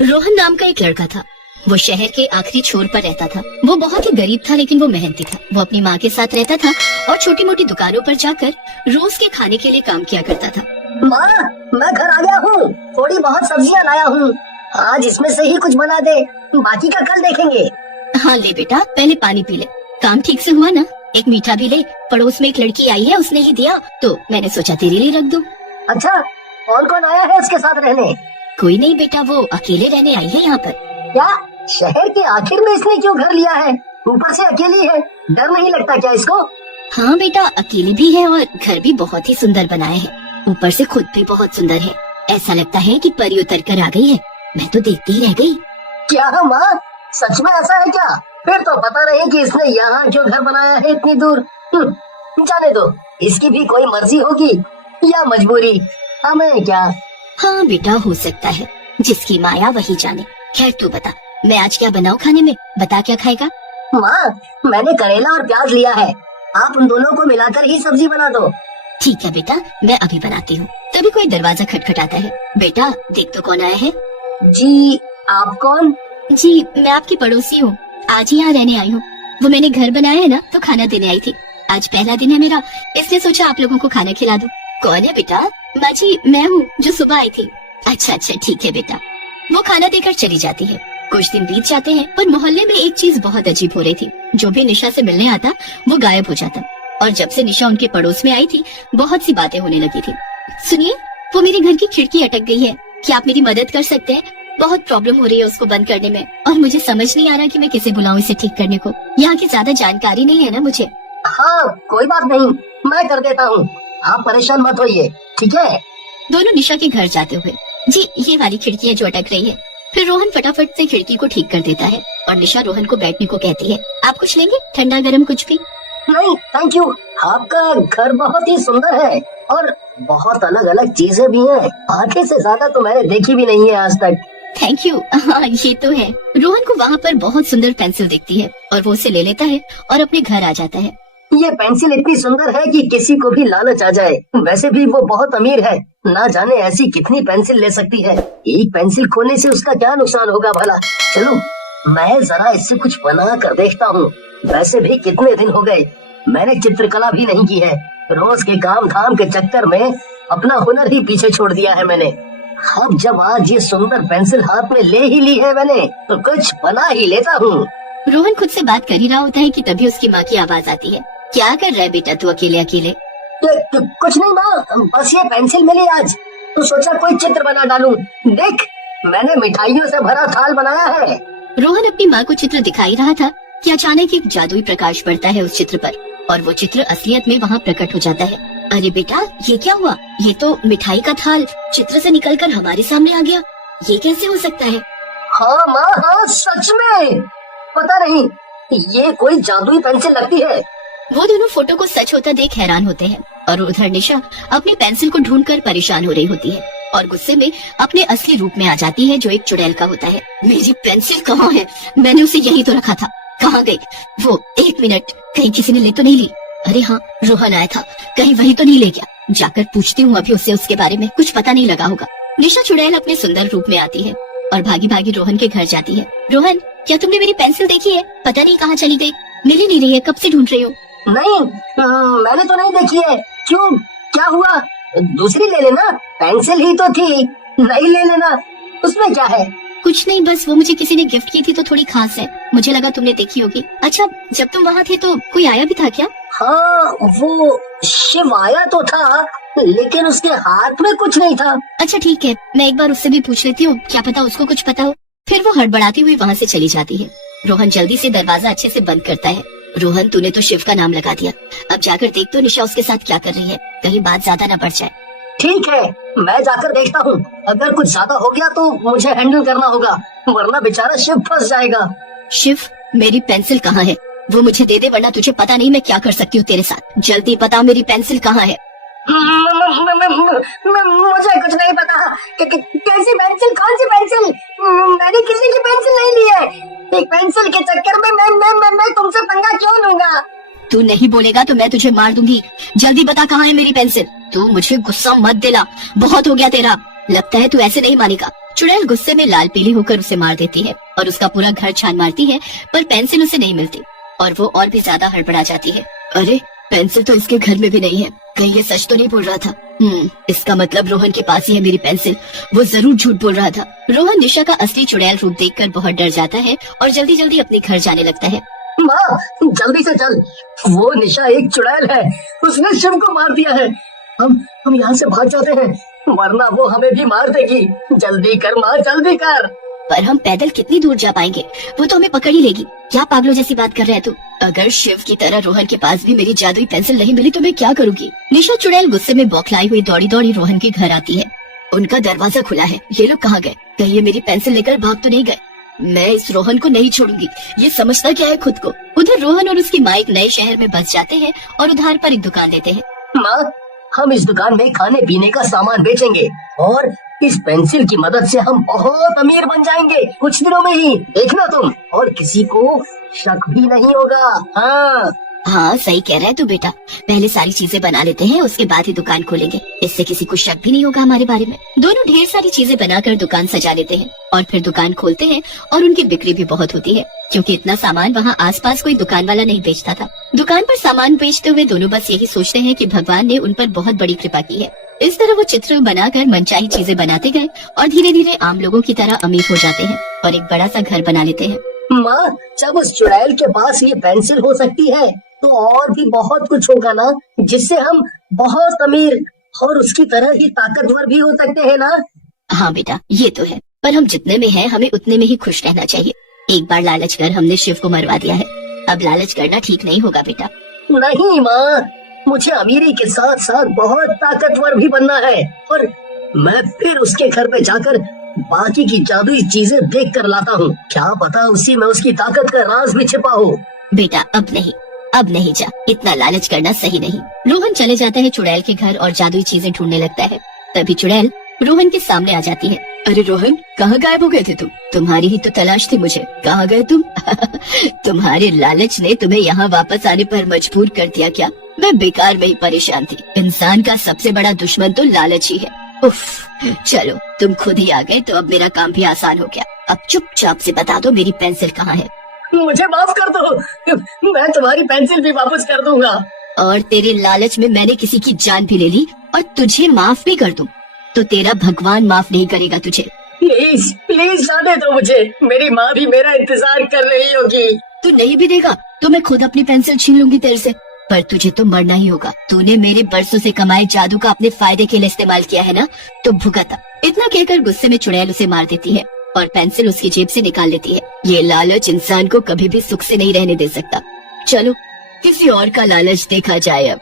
रोहन नाम का एक लड़का था। वो शहर के आखिरी छोर पर रहता था। वो बहुत ही गरीब था, लेकिन वो मेहनती था। वो अपनी माँ के साथ रहता था और छोटी मोटी दुकानों पर जाकर रोज के खाने के लिए काम किया करता था। माँ, मैं घर आ गया हूँ। थोड़ी बहुत सब्जियाँ लाया हूँ। आज इसमें से ही कुछ बना दे, बाकी का कल देखेंगे। हाँ ले बेटा, पहले पानी पी ले। काम ठीक से हुआ ना? एक मीठा भी ले। पड़ोस में एक लड़की आई है, उसने ही दिया तो मैंने सोचा तेरे लिए रख दूं। अच्छा, कौन कौन आया है उसके साथ रहने? कोई नहीं बेटा, वो अकेले रहने आई है यहाँ पर। क्या शहर के आखिर में इसने क्यों घर लिया है? ऊपर से अकेली है, डर नहीं लगता क्या इसको? हाँ बेटा, अकेली भी है और घर भी बहुत ही सुंदर बनाया है। ऊपर से खुद भी बहुत सुंदर है। ऐसा लगता है कि परी उतर कर आ गई है। मैं तो देखती ही रह गई। क्या माँ, सच में ऐसा है क्या? फिर तो पता नहीं कि इसने यहाँ क्यों घर बनाया है इतनी दूर। जाने दो, इसकी भी कोई मर्जी होगी या मजबूरी, हमें क्या। हाँ बेटा, हो सकता है, जिसकी माया वही जाने। खैर तू बता, मैं आज क्या बनाऊं खाने में? बता क्या खाएगा? माँ, मैंने करेला और प्याज लिया है, आप उन दोनों को मिलाकर ही सब्जी बना दो। ठीक है बेटा, मैं अभी बनाती हूँ। तभी कोई दरवाजा खटखटाता है। बेटा देख तो कौन आया है। जी, आप कौन? जी, मैं आपकी पड़ोसी हूँ। आज ही यहाँ रहने आई हूँ। वो मैंने घर बनाया है ना, तो खाना देने आई थी। आज पहला दिन है मेरा, इसलिए सोचा आप लोगों को खाना खिला दूं। कौन है बेटा? माँ जी, मैं हूँ जो सुबह आई थी। अच्छा अच्छा, ठीक है बेटा। वो खाना देकर चली जाती है। कुछ दिन बीत जाते हैं और मोहल्ले में एक चीज बहुत अजीब हो रही थी। जो भी निशा से मिलने आता वो गायब हो जाता। और जब से निशा उनके पड़ोस में आई थी, बहुत सी बातें होने लगी थी। सुनिए, वो मेरे घर की खिड़की अटक गई है। क्या आप मेरी मदद कर सकते हैं? बहुत प्रॉब्लम हो रही है उसको बंद करने में, और मुझे समझ नहीं आ रहा कि मैं किसे बुलाऊं इसे ठीक करने को। यहाँ की ज्यादा जानकारी नहीं है ना मुझे। हाँ, कोई बात नहीं, मैं कर देता हूँ, आप परेशान मत होइए, ठीक है? दोनों निशा के घर जाते हुए, जी ये वाली खिड़की है जो अटक रही है। फिर रोहन फटाफट से खिड़की को ठीक कर देता है और निशा रोहन को बैठने को कहती है। आप कुछ लेंगे? ठंडा गर्म कुछ भी? नहीं थैंक यू, आपका घर बहुत ही सुंदर है और बहुत अलग अलग चीजें भी हैं। आधे से ज्यादा तो मैंने देखी भी नहीं है आज तक। Thank you. हाँ ये तो है। रोहन को वहाँ पर बहुत सुंदर पेंसिल दिखती है और वो उसे ले लेता है और अपने घर आ जाता है। ये पेंसिल इतनी सुंदर है कि किसी को भी लालच आ जाए। वैसे भी वो बहुत अमीर है, ना जाने ऐसी कितनी पेंसिल ले सकती है। एक पेंसिल खोने से उसका क्या नुकसान होगा भला। चलो मैं जरा इससे कुछ बना कर देखता हूँ। वैसे भी कितने दिन हो गए मैंने चित्रकला भी नहीं की है। रोज के काम धाम के चक्कर में अपना हुनर ही पीछे छोड़ दिया है मैंने। अब जब आज ये सुंदर पेंसिल हाथ में ले ही ली है मैंने, तो कुछ बना ही लेता हूँ। रोहन खुद से बात कर ही रहा होता है कि तभी उसकी माँ की आवाज आती है। क्या कर रहा है बेटा तू अकेले अकेले? कुछ नहीं माँ, बस ये पेंसिल मिली आज तो सोचा कोई चित्र बना डालूं। देख, मैंने मिठाइयों से भरा थाल बनाया है। रोहन अपनी माँ को चित्र दिखाई रहा था कि अचानक एक जादुई प्रकाश पड़ता है उस चित्र पर और वो चित्र असलियत में वहाँ प्रकट हो जाता है। अरे बेटा, ये क्या हुआ? ये तो मिठाई का थाल चित्र से निकलकर हमारे सामने आ गया। ये कैसे हो सकता है? हाँ माँ, हाँ सच में, पता नहीं ये कोई जादुई पेंसिल लगती है। वो दोनों फोटो को सच होता देख हैरान होते हैं और उधर निशा अपनी पेंसिल को ढूंढकर परेशान हो रही होती है और गुस्से में अपने असली रूप में आ जाती है जो एक चुड़ैल का होता है। मेरी पेंसिल कहाँ है? मैंने उसे यहीं तो रखा था, कहाँ गई वो? एक मिनट, कहीं किसी ने ले तो नहीं ली? अरे हाँ, रोहन आया था, कहीं वही तो नहीं ले गया? जाकर पूछती हूँ अभी उससे, उसके बारे में कुछ पता नहीं लगा होगा। निशा चुड़ैल अपने सुंदर रूप में आती है और भागी भागी रोहन के घर जाती है। रोहन, क्या तुमने मेरी पेंसिल देखी है? पता नहीं कहाँ चली गई, मिल ही नहीं रही है, कब से ढूंढ रही हो। नहीं, मैंने तो नहीं देखी है। क्यों, क्या हुआ? दूसरी ले लेना, पेंसिल ही तो थी, नहीं ले लेना, उसमें क्या है? कुछ नहीं, बस वो मुझे किसी ने गिफ्ट की थी तो थोड़ी खास है, मुझे लगा तुमने देखी होगी। अच्छा, जब तुम वहाँ थे तो कोई आया भी था क्या? हाँ, वो शिव आया तो था, लेकिन उसके हाथ में कुछ नहीं था। अच्छा ठीक है, मैं एक बार उससे भी पूछ लेती हूँ, क्या पता उसको कुछ पता हो। फिर वो हड़बड़ाती हुई वहाँ से चली जाती है। रोहन जल्दी से दरवाजा अच्छे से बंद करता है। रोहन, तूने तो शिव का नाम लगा दिया, अब जाकर देख तो निशा उसके साथ क्या कर रही है, कहीं बात ज्यादा न बढ़ जाए। ठीक है, मैं जाकर देखता हूँ। अगर कुछ ज्यादा हो गया तो मुझे हैंडल करना होगा, वरना बेचारा शिव फंस जाएगा। शिव, मेरी पेंसिल कहाँ है? वो मुझे दे दे, वरना तुझे पता नहीं मैं क्या कर सकती हूँ तेरे साथ। जल्दी बता, मेरी पेंसिल कहाँ है? मुझे कुछ नहीं पता। कैसी पेंसिल? कौन सी पेंसिल? मैंने किसी की पेंसिल नहीं ली है। एक पेंसिल के चक्कर में मैं तुमसे पंगा क्यों लूंगा? तू नहीं बोलेगा तो मैं तुझे मार दूंगी। जल्दी बता कहाँ है मेरी पेंसिल। तू मुझे गुस्सा मत दिला, बहुत हो गया तेरा। लगता है तू ऐसे नहीं मानेगा। चुड़ैल गुस्से में लाल पीली होकर उसे मार देती है और उसका पूरा घर छान मारती है, पर पेंसिल उसे नहीं मिलती और वो और भी ज्यादा हड़बड़ा जाती है। अरे पेंसिल तो इसके घर में भी नहीं है, कहीं ये सच तो नहीं बोल रहा था। इसका मतलब रोहन के पास ही है मेरी पेंसिल, वो जरूर झूठ बोल रहा था। रोहन निशा का असली चुड़ैल रूप देखकर बहुत डर जाता है और जल्दी जल्दी अपने घर जाने लगता है। माँ जल्दी से चल, वो निशा एक चुड़ैल है, उसने शिव को मार दिया है। हम यहाँ से भाग जाते हैं, वरना वो हमें भी मार देगी। जल्दी कर माँ, जल्दी कर। पर हम पैदल कितनी दूर जा पाएंगे, वो तो हमें पकड़ ही लेगी। क्या पागलों जैसी बात कर रहे हैं तू? अगर शिव की तरह रोहन के पास भी मेरी जादुई पेंसिल नहीं मिली तो मैं क्या करूँगी? निशा चुड़ैल गुस्से में बौखलाई हुई दौड़ी दौड़ी रोहन के घर आती है। उनका दरवाजा खुला है, ये लोग कहाँ गए? कहीं ये मेरी पेंसिल लेकर भाग तो नहीं गए? मैं इस रोहन को नहीं छोड़ूंगी, ये समझता क्या है खुद को। उधर रोहन और उसकी माँ एक नए शहर में बस जाते हैं और उधार पर एक दुकान लेते हैं। माँ हम इस दुकान में खाने पीने का सामान बेचेंगे और इस पेंसिल की मदद से हम बहुत अमीर बन जाएंगे कुछ दिनों में ही, देखना तुम। और किसी को शक भी नहीं होगा। हाँ सही कह रहा है तू बेटा, पहले सारी चीजें बना लेते हैं, उसके बाद ही दुकान खोलेंगे, इससे किसी को शक भी नहीं होगा हमारे बारे में। दोनों ढेर सारी चीजें बनाकर दुकान सजा लेते हैं और फिर दुकान खोलते हैं और उनकी बिक्री भी बहुत होती है, क्योंकि इतना सामान वहाँ आसपास कोई दुकान वाला नहीं बेचता था। दुकान पर सामान बेचते हुए दोनों बस यही सोचते हैं कि भगवान ने उन पर बहुत बड़ी कृपा की है। इस तरह वो चित्र बनाकर मनचाही चीजें बनाते गए और धीरे धीरे आम लोगों की तरह अमीर हो जाते हैं और एक बड़ा सा घर बना लेते हैं। माँ जब उस चुड़ैल के पास ये पेंसिल हो सकती है तो और भी बहुत कुछ होगा ना, जिससे हम बहुत अमीर और उसकी तरह ही ताकतवर भी हो सकते हैं ना। हाँ बेटा ये तो है, पर हम जितने में हैं हमें उतने में ही खुश रहना चाहिए। एक बार लालच कर हमने शिव को मरवा दिया है, अब लालच करना ठीक नहीं होगा बेटा। नहीं माँ, मुझे अमीरी के साथ साथ बहुत ताकतवर भी बनना है और मैं फिर उसके घर पे जाकर बाकी की जादुई चीजें देख कर लाता हूँ। क्या पता उसी में उसकी ताकत का राज भी छिपा हो। बेटा अब नहीं जा, इतना लालच करना सही नहीं। रोहन चले जाता है चुड़ैल के घर और जादुई चीजें ढूंढने लगता है। तभी चुड़ैल रोहन के सामने आ जाती है। अरे रोहन कहाँ गायब हो गए थे तुम? तुम्हारी ही तो तलाश थी मुझे, कहाँ गए तुम? तुम्हारे लालच ने तुम्हें यहाँ वापस आने पर मजबूर कर दिया क्या? मैं बेकार में ही परेशान थी। इंसान का सबसे बड़ा दुश्मन तो लालच ही है। उफ, चलो तुम खुद ही आ गए तो अब मेरा काम भी आसान हो गया। अब चुपचाप से बता दो मेरी पेंसिल कहाँ है। मुझे माफ कर दो, मैं तुम्हारी पेंसिल भी वापस कर दूंगा। और तेरे लालच में मैंने किसी की जान भी ले ली और तुझे माफ भी कर दूं, तो तेरा भगवान माफ नहीं करेगा तुझे। प्लीज प्लीज जाने दो मुझे, मेरी माँ भी मेरा इंतजार कर रही होगी। तू नहीं भी देगा तो मैं खुद अपनी पेंसिल छीन लूंगी तेरे से, पर तुझे तो मरना ही होगा। तूने मेरे बरसों से कमाए जादू का अपने फायदे के लिए इस्तेमाल किया है ना, तो भुगत। इतना कहकर गुस्से में चुड़ैल उसे मार देती है और पेंसिल उसकी जेब से निकाल लेती है। ये लालच इंसान को कभी भी सुख से नहीं रहने दे सकता। चलो किसी और का लालच देखा जाए अब।